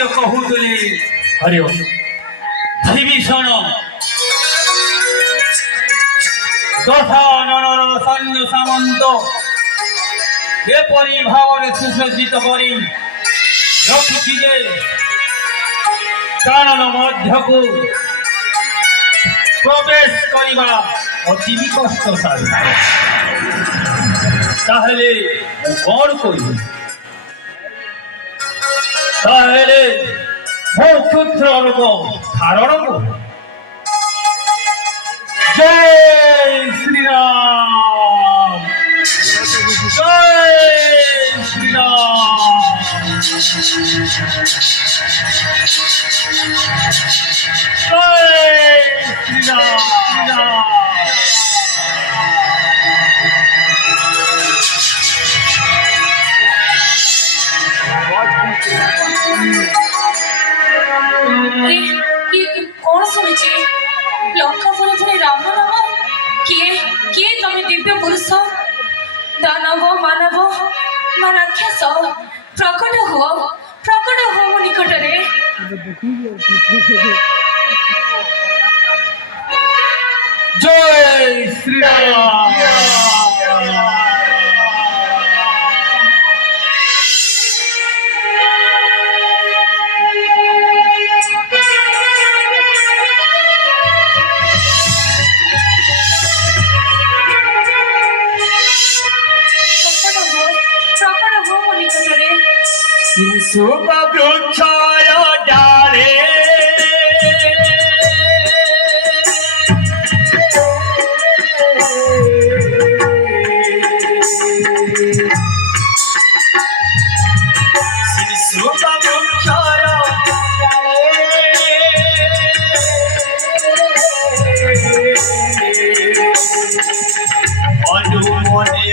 ବାକ୍ୟ କହୁଥିଲେ ହରିଓ ବିଭୀଷଣ ଦଶାନନର ସୈନ୍ୟ ସାମନ୍ତ ଏପରି ଭାବରେ ସୁସଜ୍ଜିତ କରି ରଖିଛି ଯେ କାନନ ମଧ୍ୟକୁ ପ୍ରବେଶ କରିବା ଅତି କଷ୍ଟସାଧ୍ୟ। ତାହେଲେ ମୁଁ କ'ଣ କରିବି? ତାହେଲେ ମୁଁ କ୍ଷୁଦ୍ର ରୂପ ଧାରଣ କରୁ। ଜୟ ଶ୍ରୀରାମ, ଜୟ ଶ୍ରୀରାମ, ଜୟ ଶ୍ରୀରାମ। कौन सुनिचे लंका पुरे पुरे राम नाम किए तमे दिव्य पुरुष दानव मानव ना राक्षस प्रकट हो मो निकट रे। जय श्रीराम। शुभ वृक्षाय डाले शुभ वृक्षाय अनुमने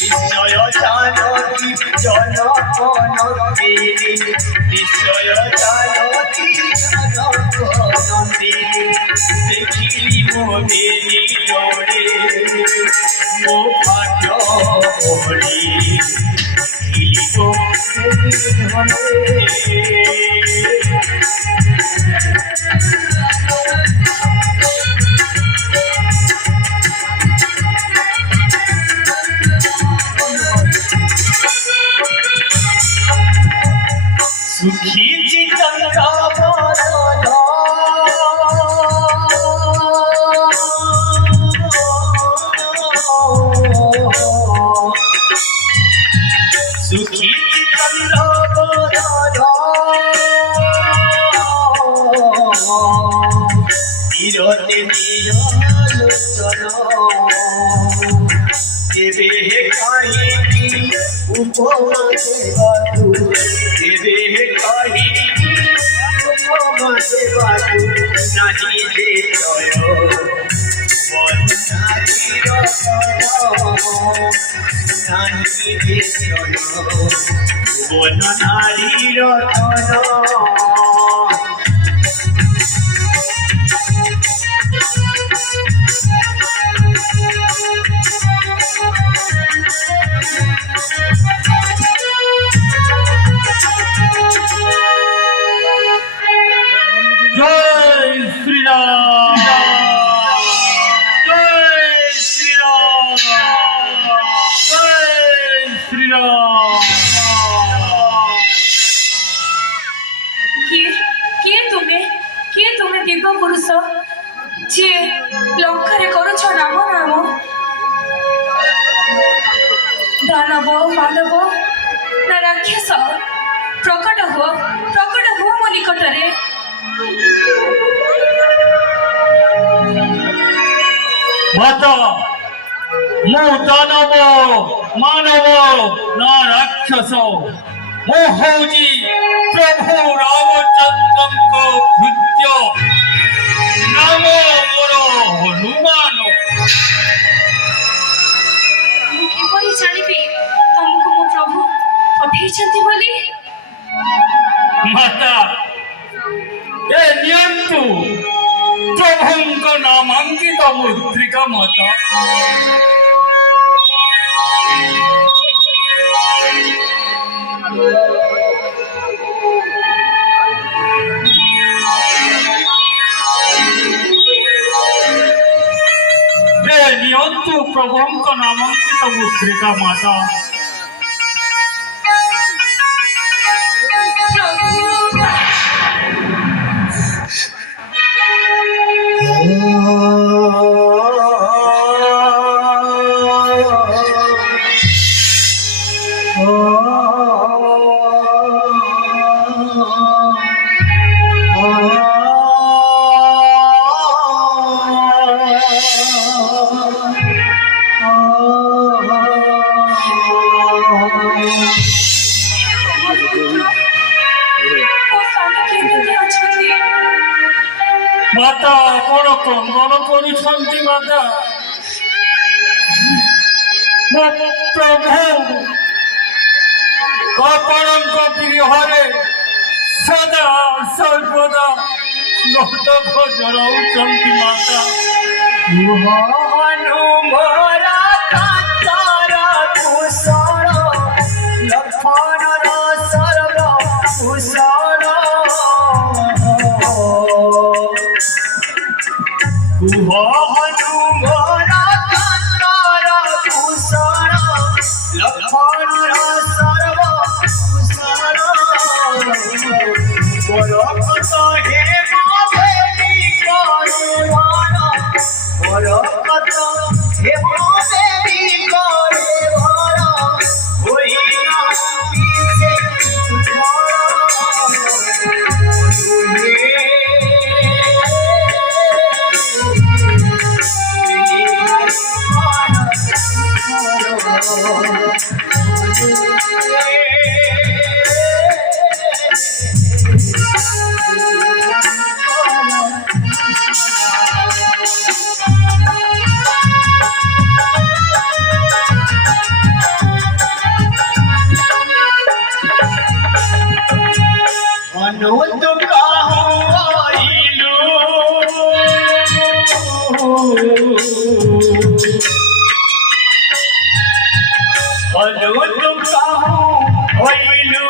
निश्चय जानती जनपनती निश्चय जानती जनपनती देखिली मो देवी डोरे मो भाग्य भरी देखिली तो सुखी चितन का सुखी चितन निरते निरालोचन केबे कहीं उपमा सेवातु केबे कहीं उपमा सेवातु नहीं दे जयो वन नारी रतन जय श्रीराम, जय श्रीराम, जय श्रीराम। किए तुम्हें दिव्य पुरुष जे लंकारे करुछ नाम नाम दानव मानव ना राक्षस प्रकट हो मो निकट रे। माता मु दानव मानव ना राक्षस मु हूँ प्रभु रामचंद्र को भृत्य नाम मोर हनुमान। किपरि जानिबे तुमको मो प्रभु पठेइछन्ति बोली? माता ए नियंतु प्रभुंको नामांकित मुद्रिका माता। प्रभुଙ୍କ नामांकित मुद्रिका माता माता आपण कंगन करुछंती माता मो प्रभु आपणक गृहरे सदा सर्वदा नाटक जराउछंती माता मोरा कांतार कुशल लक्ष्मणर सर्व कुशल मोरा कांतार कुशल लक्ष्मणर सर्व कुशल बरकत हे मावेली करवाना बरकत हे मावेली करवाना होई ना पीछे अनुत कहूँ आइलू अनुत कहूँ आइलू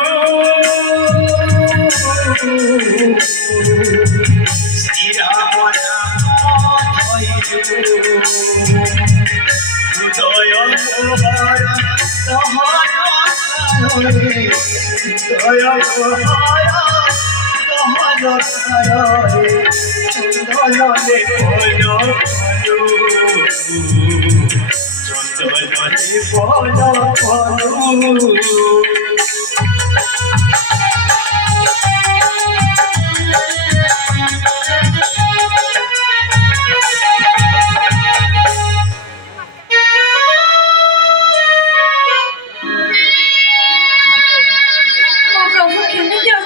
श्री राम नाम आइलू उदय मोहर तहारा उदय मोहर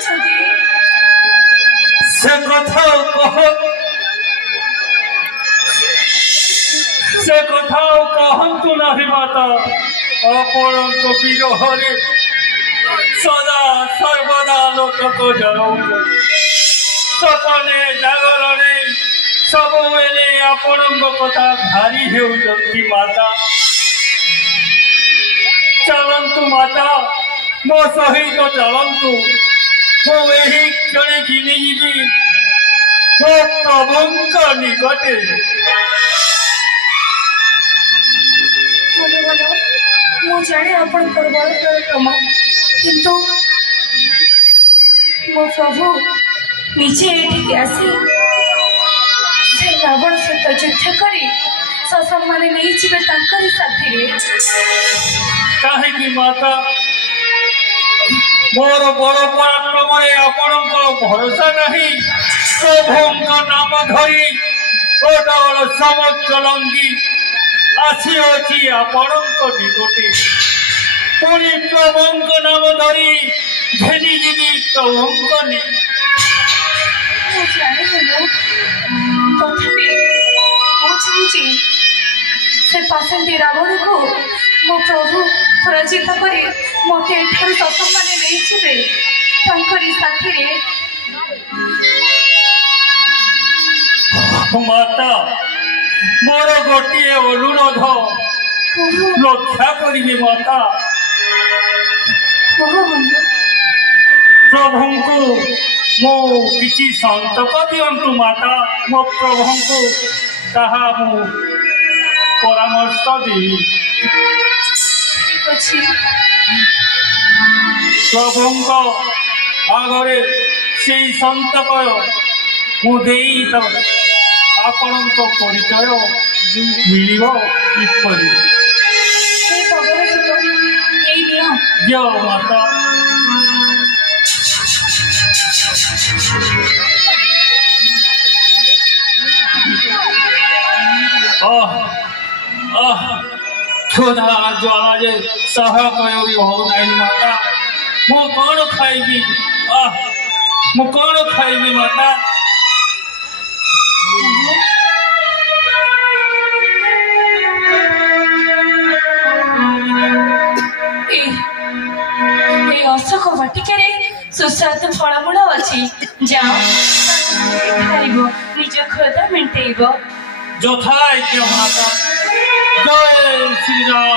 चंदने से कथा कहतु नहीं माता आपणक विरहरे सदा सर्वदा लोटक जराउछ सपने जागरणे सबुबेले आपणक कथा भारी हेउछंती माता चलंतु माता मो सहित चलंतु मो एही क्षणे घिनिजिबि मो प्रभुंक निकटे मु जाने आपण बड़ क्षमा किंतु मो प्रभु निजे एठी आसी से रावण सहित युद्ध करी ससम माने नहीं जीवे तांकरी साथी रे काहे माता मोर बड़ पराक्रम आपणक भरोसा नहीं प्रभुंक नाम धरी ओडल समत चलंगी आसी अच्छी आपणक निकटे पुणी प्रभुंक नाम धरी घेनी जीवी प्रभुंक तथापि से पासंती रावण को मो प्रभु पराजित करे मत एठार ससम माने नहीं जीवे तांकरी साथी रे माता मोर गोटे अनुरोध रक्षा करिबे माता प्रभु को मो किछि संतक दियंतु माता मो प्रभु को ताहा मु ପରାମର୍ଶ ଦେଇ ଠିକ ଅଛି। ପ୍ରଭୁଙ୍କ ଆଗରେ ସେଇ ସନ୍ତକ ମୁଁ ଦେଇ ଆପଣଙ୍କ ପରିଚୟ ମିଳିବ କିପରି? ସେ ଖବର ସୁତ ଏଇ ନିଅ। ଜୟ ମାତା। ক্ষুধা জ্বালা যে ସହ କରି ହଉନାହିଁ ମାତା। ମୁଁ କ'ଣ ଖାଇବି? ମୁଁ କ'ଣ ଖାଇବି ମାତା? এই ଅଶୋକ ବାଟିକାରେ ସୁସ୍ୱାଦୁ ଫଳମୂଳ ଅଛି। ଯାଅ ଖାଇବ, ନିଜ କ୍ଷୁଧା ମେଣ୍ଟେଇବ। ଯଥା ଆଜ୍ଞା ମାତା। ଜୟ ଶ୍ରୀରାମ।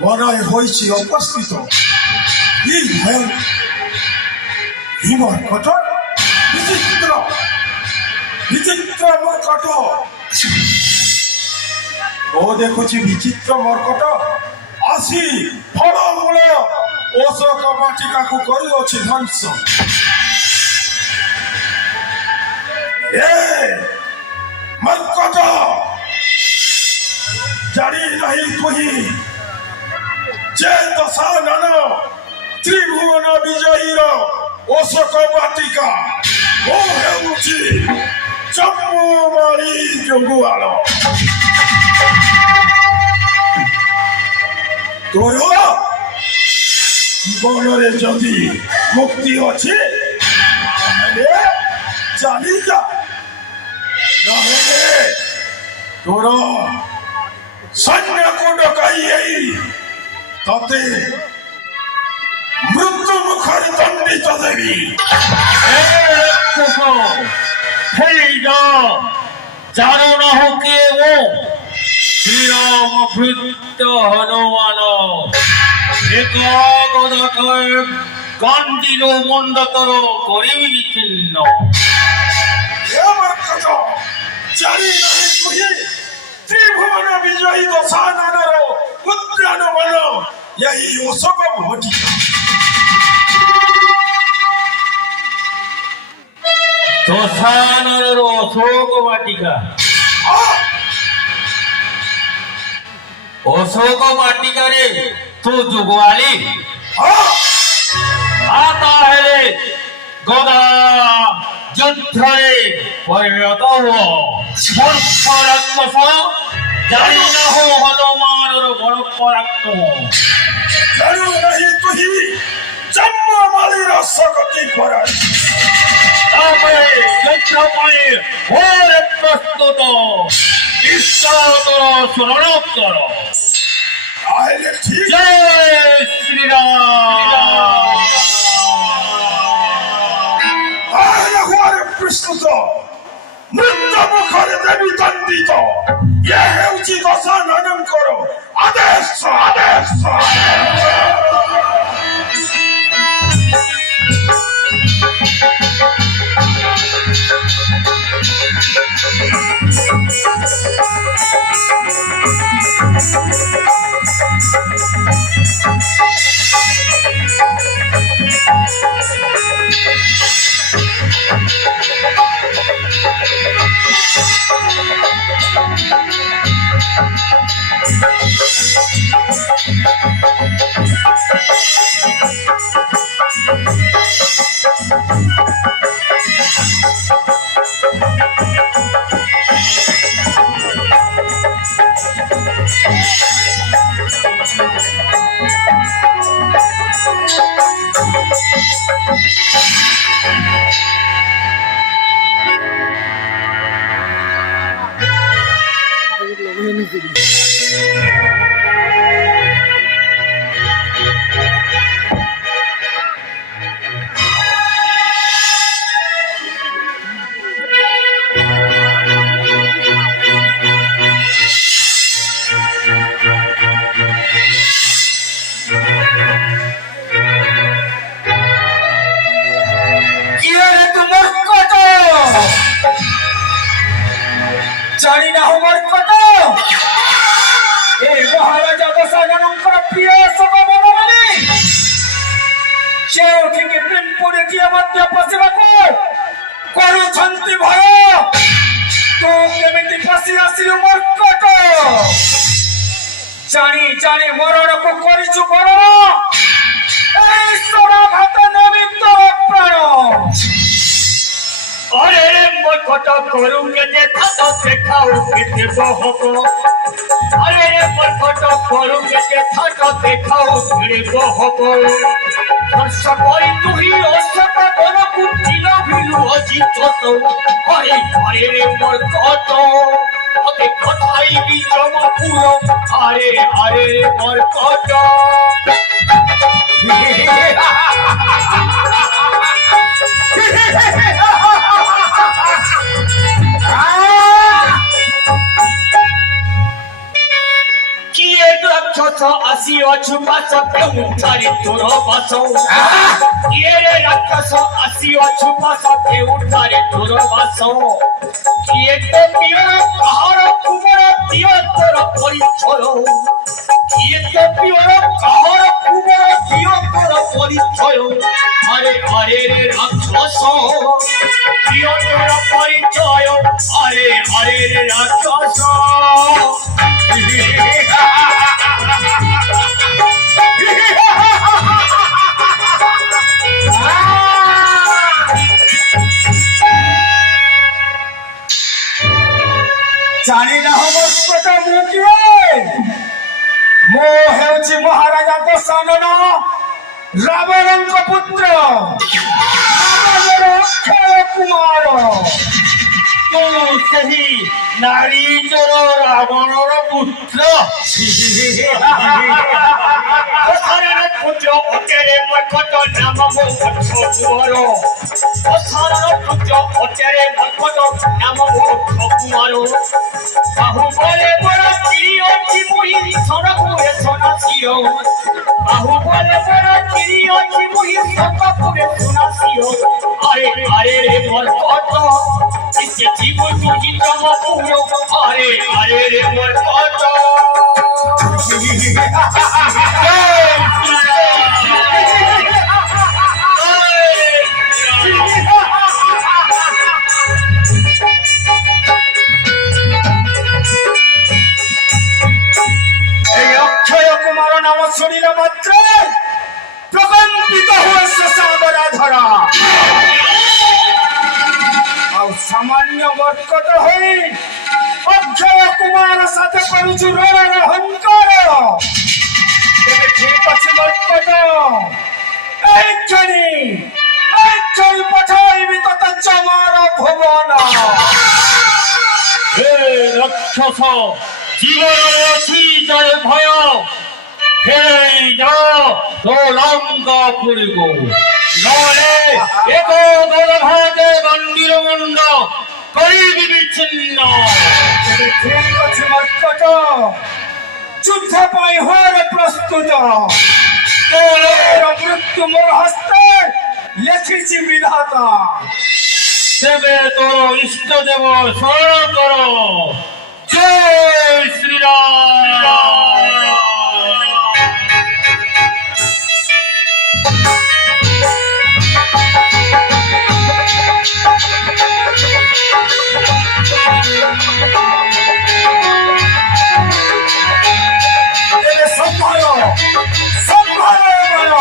বনায় হয়েছে উপস্থিত এই মর্কট বিচিত্র বিচিত্র মর্কট। ও দেখুছি বিচিত্র মর্কট আসি ফলমূল অশোক বাটিকাକୁ କରୁଅଛି ଧ୍ୱଂସ। ଏ ମର୍କଟ ଜାଣି ନାହିଁ ତୁହି যে দশানন ত্রিভুবন বিজয়ীর অশোক বাটিকা ও ହେଉଛି ଜମ୍ମୁମାଳି ଜଗୁଆଳ। ତୋର ଜୀବନରେ ଯଦି ମୁକ୍ତି ଅଛି ତାହେଲେ ଚାଲିଯା, ନହେଲେ ତୋର ସୈନ୍ୟକୁ ଡକାଇ ଏଇ ତତେ ମୃତ୍ୟୁ ମୁଖରେ ଦଣ୍ଡିତ ଦେବି। ଜାଣୁ ନାହୁଁ କିଏ ମୁଁ ଶ୍ରୀରାମ ଭୃତ୍ୟ ହନୁମାନ। ଏକ କାଣ୍ଡିରୁ ମୁଣ୍ଡ ତୋର କରିବି ବିଚ୍ଛିନ୍ନ। ଜାଣି ନାହିଁ ତୁହି ତ୍ରିଭୁବନ ବିଜୟୀ ଦଶାନନର ଉଦ୍ୟାନବନ ଏହି ଅଶୋକ ବାଟିକା। ଦଶାନନର ଅଶୋକ ବାଟିକା। ଅଶୋକ ବାଟିକାରେ ତୁ ଯୁଗଆଳି? ତାହେଲେ ଗଦା ଯୁଦ୍ଧରେ ପରିଣତ ହୁଅ। ମୂର୍ଖ ରାକ୍ଷସ, ଜାଣି ନାହୁଁ ହନୁମାନର ବଡ଼ ପରାକ୍ରମ। ଜାଣୁ ନାହିଁ ତୁହି ଜନ୍ମମାଳିର ଶକ୍ତି ପରାୟଣ। ତାପରେ ଯୁଦ୍ଧ ପାଇଁ ହୋରେ ପ୍ରସ୍ତୁତ। ঈশ্বর শরণ কর। জয় শ্রীরাম। প্রস্তুত মৃত্যু মুখরে দেবী দণ্ডিত। ইয়ে ହେଉଛି ଦଶାନନଙ୍କର ଆଦେଶ ଆଦେଶ। জানি না আমার কত এই মহারাজা দশাননଙ୍କର প্রিয় সভাবনী ଯେଉଁଠିକି ପିମ୍ପୁଡ଼ି କିଏ ମଧ୍ୟ ପଶିବାକୁ କରୁଛନ୍ତି ଭୟ ତୁ କେମିତି ପଶି ଆସିଲୁ ମର୍କଟ ଜାଣି ଜାଣି ମରଣକୁ କରିଛୁ ବରଣ এই সরাঘাত নেবি তোর প্রাণ अरे मर्कट करू के खात देखाऊ के बहक अरे मर्कट करू के खात देखाऊ के बहक हर्ष करी तुही अशक बन कुटिल भिलु अजित तो अरे अरे रे मर्कट अते कथाई भी जमपुर अरे अरे रे मर्कट किए राक्षस आसी अछुपास उठारी तोर बास किए रे राक्षस आसी अछुपास उठारी तोर बास किए तो पियर कहार कुमर दियो तोर परिचय किए तो पियर कहार कुमर दियो तोर परिचय अरे अरे रे राक्षस दियो तोर परिचय अरे अरे रे राक्षस জানি না মর্কট ମୁଁ କିଏ ମୁଁ ହେଉଛି ମହାରାଜା ଦଶାନନ ରାବଣଙ୍କ ପୁତ୍ର ରାବଣର ଅକ୍ଷୟ କୁମାର तू सही नारी चोर रावणर पुत्र असारण पुत्र अटेरे मर्कट नाम मो कुमार असारण पुत्र अटेरे मर्कट नाम मो कुमार बाहु बोले बड़ा चिड़ी अच्छी मुही सनकुरे सनासियो बाहु बोले बड़ा चिड़ी अच्छी मुही सनकुरे सनासियो अरे अरे रे मर्कट इससे जीवन को ही जमपुरो अरे अरे रे मर्कट এই অক্ষয় কুমার নাম শুনিলে মাত্র প্রকম্পিত হয়ে শ্মশানরা ধরা ଆଉ ସାମାନ୍ୟ ମର୍କଟ ହୋଇ ଅକ୍ଷୟ କୁମାର ସାଥେ କରୁଛୁ ରଣର ହଙ୍କାର ତେବେ ଠିକ ଅଛି ମର୍କଟ এই ক্ষଣି ପଠାଇବି ତତେ ଚମାର ଭୁବନ हे राक्षस जीवन अछि जय भय हे जा तो लंका पुरीको नले एक गोल भाते गंडीर मुंड करीबी विच्छिन्न ତେବେ ଠିକ ଅଛି ମର୍କଟ ଯୁଦ୍ଧ ପାଇଁ ହୋରେ ପ୍ରସ୍ତୁତ ତୋର ମୃତ୍ୟୁ ମୋର ହସ୍ତେ ଲେଖିଛି ବିଧାତା तेबे तोर इष्ट देव शरण कर जय श्री राम ତେବେ ସମ୍ଭାଳ ବଳ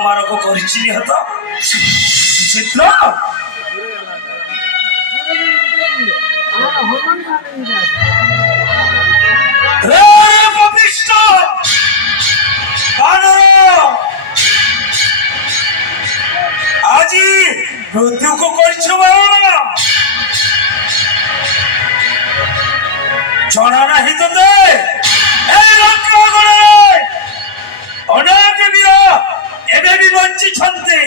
କୁମାରକୁ କରିଛି ନିହତ। ଚିତ୍ର ଆଜି ମୃତ୍ୟୁକୁ କରିଛୁ ଜଣା ନାହିଁ ତତେ ଏଇ ରତ୍ନଗଣରେ ଅନେକ ବୀର ଏବେ ବି ବଞ୍ଚିଛନ୍ତି।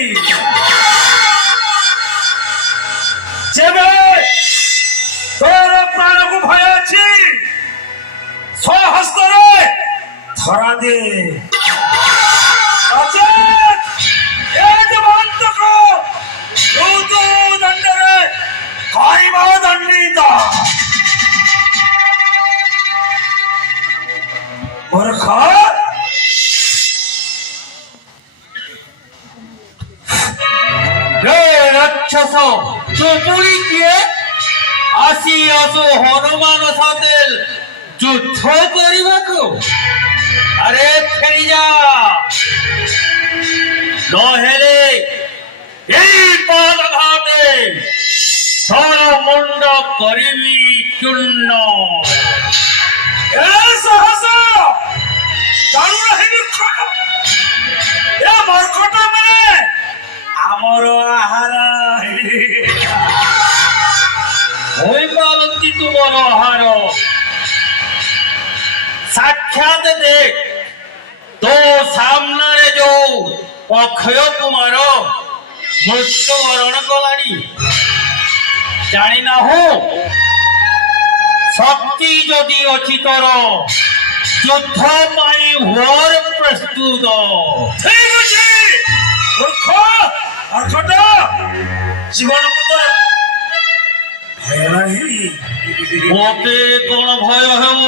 ଯେବେ ତୋର ପ୍ରାଣକୁ ଭୟ ଅଛି ସ୍ୱହସ୍ତରେ ଧରା ଦେ। ଦଣ୍ଡରେ କରିବ ଦଣ୍ଡିତ। ମୂର୍ଖ ରାକ୍ଷସ ତୁ ପୁଣି କିଏ? ଆସି ଆସୁ ହନୁମାନ ସାଥେ ଯୁଦ୍ଧ କରିବାକୁ? ଆରେ ଫେରିଯା, ନହେଲେ এই পাদঘাটে তোর মুন্ড করিবি চূর্ণ। সাহস জানু নাহি মূর্খ, এ মূর্খটা মানে আমার আহার ହୋଇପାରନ୍ତି ତୁମର ଆହାର। ସାକ୍ଷାତ ଦେଖ ତୋ ସାମ୍ନାରେ ଯୋଉ ଅକ୍ଷୟ କୁମାର ମୃତ୍ୟୁବରଣ କଲାଣି। ଜାଣିନାହୁ ଶକ୍ତି ଯଦି ଅଛି ତୋର ଯୁଦ୍ଧ ପାଇଁ ଘୋର ପ୍ରସ୍ତୁତ। ଠିକ ଅଛି ମୂର୍ଖ ମୂର୍ଖଟା ଜୀବନକୁ ତ ଭୟ ନାହିଁ। ମୋତେ କଣ ଭୟ ହେବ?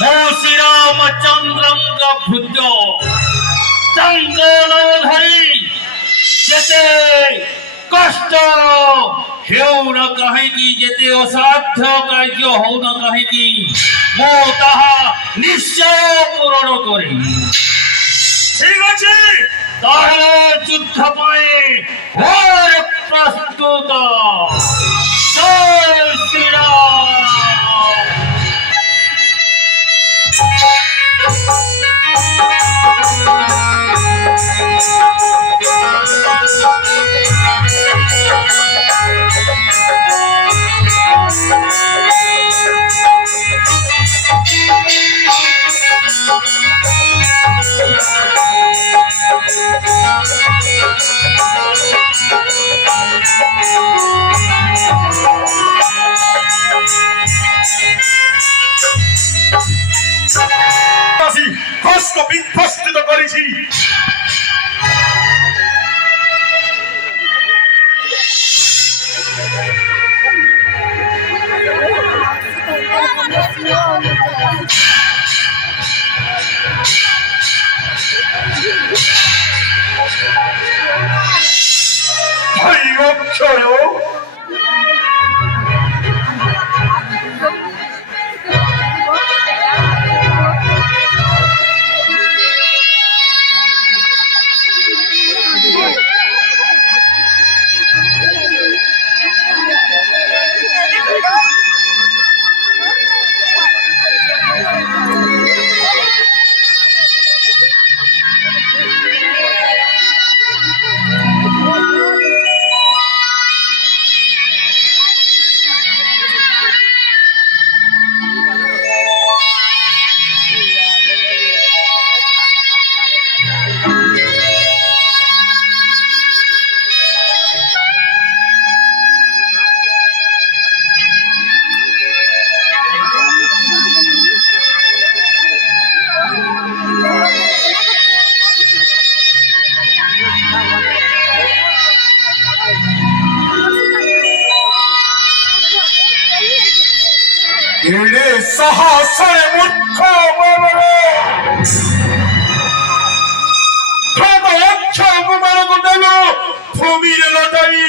ମୋ ଶ୍ରୀରାମଚନ୍ଦ୍ରଙ୍କ ଭୁଜ ତାଙ୍କ ନାମ ଧରି ଯେତେ କଷ୍ଟ ହେଉ ন କାହିଁକି, ଯେତେ ଅସାଧ୍ୟ କାର୍ଯ୍ୟ ହଉ ন କାହିଁକି, ମୁଁ ତାହା ନିଶ୍ଚୟ ପୂରଣ କରିବି। ଠିକ ଅଛି ତାହେଲେ ଯୁଦ୍ଧ ପାଇଁ ଘୋର ପ୍ରସ୍ତୁତ। ଜୟ ଶ୍ରୀରାମ। কষ্ট বিধ্বস্তিত করেছি। ভাই অক্ষয় এড়ে সাহসে মূর্খ বাবরে অক্ষয় কুমারକୁ ଦେଲୁ ଭୂମିରେ ଲଟାଇ।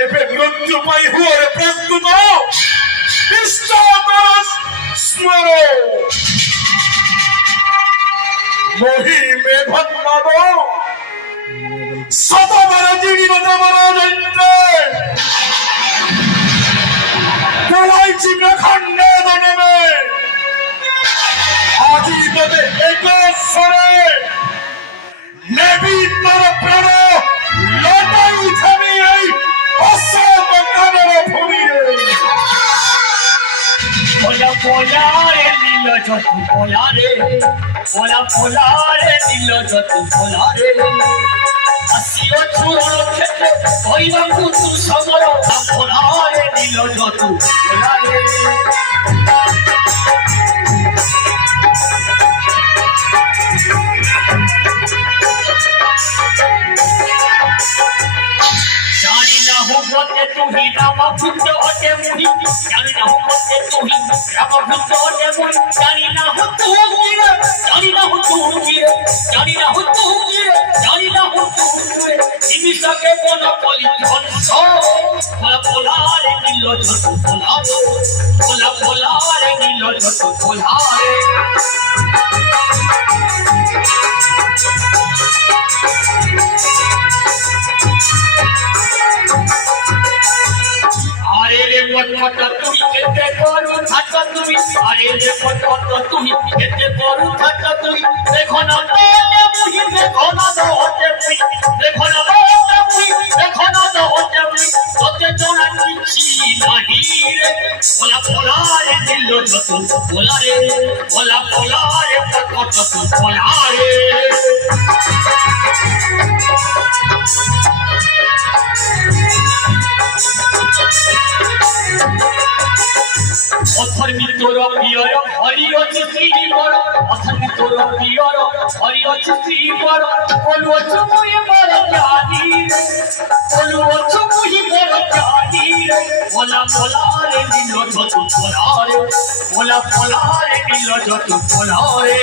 ଏବେ ମୃତ୍ୟୁ ପାଇଁ ହୁଅରେ ପ୍ରସ୍ତୁତ। ସ୍ମର মহিমে ভন্নব শতবার জীবিত মরজন্ত্রে কলাইছি প্রখণ্ডে বনবে আজি তবে একস্বরে নেবি তোর প্রাণ লটাই উঠাবি এই অসম কানের ভূমিরে পোলা পোলা রে নীল যত পোলা রে পোলা পোলা রে নীল যত পোলা রে আসিও চূড়ন ক্ষেত্রে হইবাকু তু সমর পোলা রে নীল যত পোলা রে জানি না হুমতে তুহি রামভদ্র হতে মুহি জানি না হুমতে তুহি রামভদ্র হতে মুহি জানি না হুতু গিরে জানি না হুতু গিরে জানি না হুতু গিরে জানি না হুতু গিরে নিমিষকে কোন কলি ধ্বংস পোলা পোলা রে নীল যত পোলা রে পোলা পোলা রে নীল যত পোলা রে আরে রে মত তুমি কেতে করু থাকা তুমি আরে রে মত তুমি কেতে করু থাকা তুমি দেখো না মুহি দেখো না হতে মুহি দেখো না মুহি দেখো না হতে মুহি তোতে জোড়া কিছু নাহি রে পোলা পোলা রে দিল যত পোলা রে পোলা পোলা রে কত পোলা রে অথর মিত্র প্রিয় হরি অছি শ্রী বড় অথর মিত্র প্রিয় হরি অছি শ্রী বড় বলু অছু মুই বড় জানি বলু অছু মুই বড় জানি পোলা পোলা রে নীল যত পোলা রে পোলা পোলা রে নীল যত পোলা রে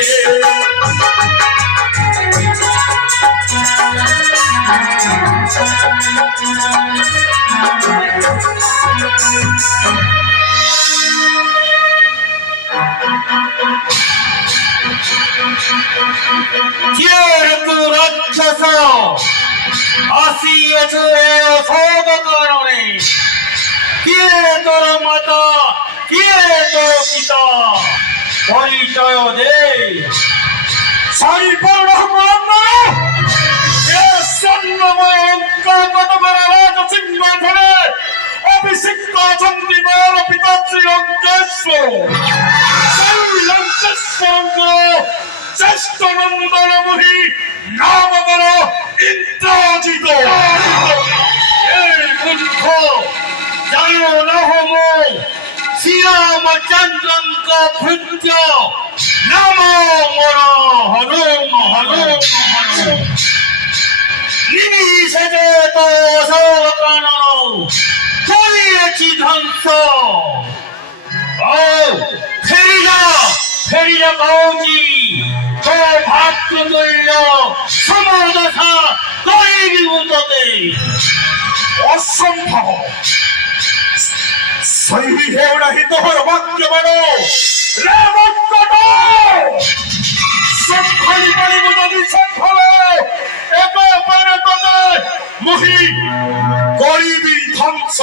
যেহেতু রাক্ষস আসিয়েছে অশোক কারণে কে তোর মাতা কে তোর পিতা পরিচয় দে শাড়ি পড়ো স্বর্ণময় অঙ্কাগত রাজ সিংহাসনে অভিষিক্ত চন্দ্রিমার পিতাশ্রী লঙ্কেশ্বর সেই লঙ্কেশ্বর শ্রেষ্ঠ নন্দনমোহী নাম বড় ইন্দ্রজিৎ এই বুদ্ধ জানো না হব শ্রীরামচন্দ্রঙ্ক ভৃত্য নাম মর হনুম হনুম হনুম নিমিষে তো সকান করিয়েছি ধ্বংস ফেরিয়া কৌজি তো ভাতৃতুল্য সমদশা করিবি উন্নতে অসম্ভব সেই হেউরাহি তোর বাক্য বড় রে মক্কট সম্ভালি পারিব যদি সম্ভব একে পারে তোতে মহি করিবি ধ্বংস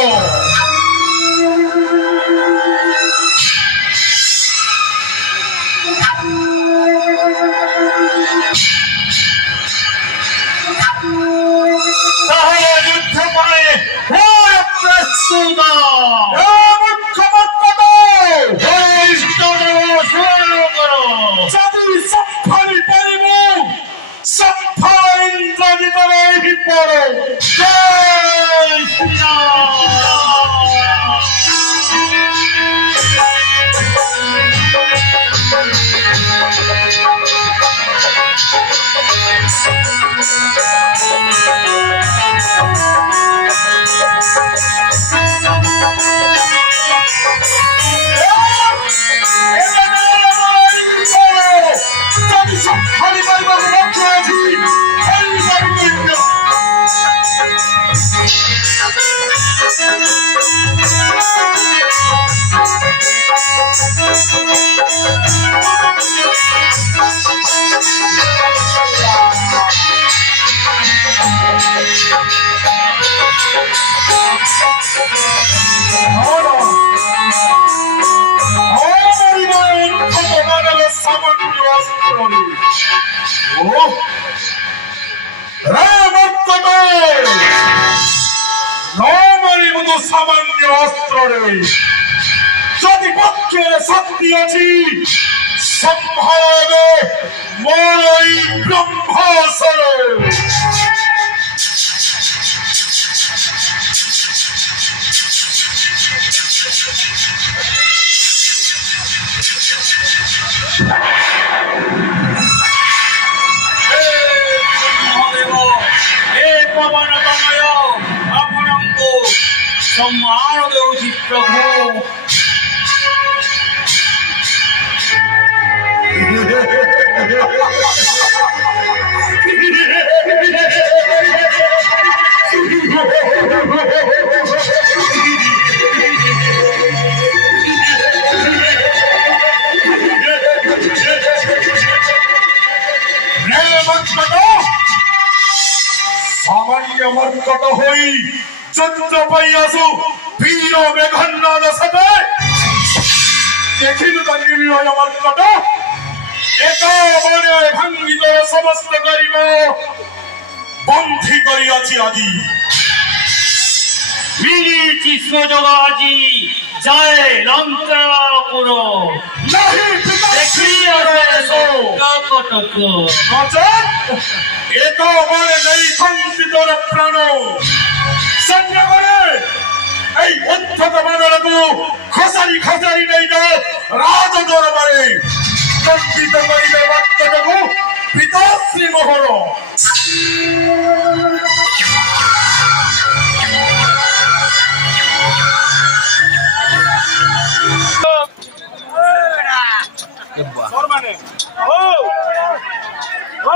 তাহলে যুদ্ধ করে প্রস্তুত যদি সম্ভালি পারিব সম্ভালি পড়ো জয় শ্রীরাম সামান্য অস্ত্র রে যদি পক্ষের শক্তি আছি সম্ভাবে মরই ব্রহ্মাসর সম্মান দেউছি প্রভু। সামান্য মর্কট হই চন্দ্র পাইয়াছু বীর মেঘন্নাদ সাথে দেখিল তা নির্ণয় মর্কট একা মনে ভাঙ্গিত সমস্ত গরিব বন্ধি করিয়াছি আজি মিলিছি সুযোগ আজি জয় লঙ্কাপুর নাহি পিতা কটক নচেৎ একা মনে নেই সঞ্চিতর প্রাণ সঙ্গে করে এই অধ্যত মানবকু খসারি খসারি নেই না রাজ দরবারে দণ্ডিত করিবে বাক্যটুকু পিতাশ্রী মোহর মানে ও ও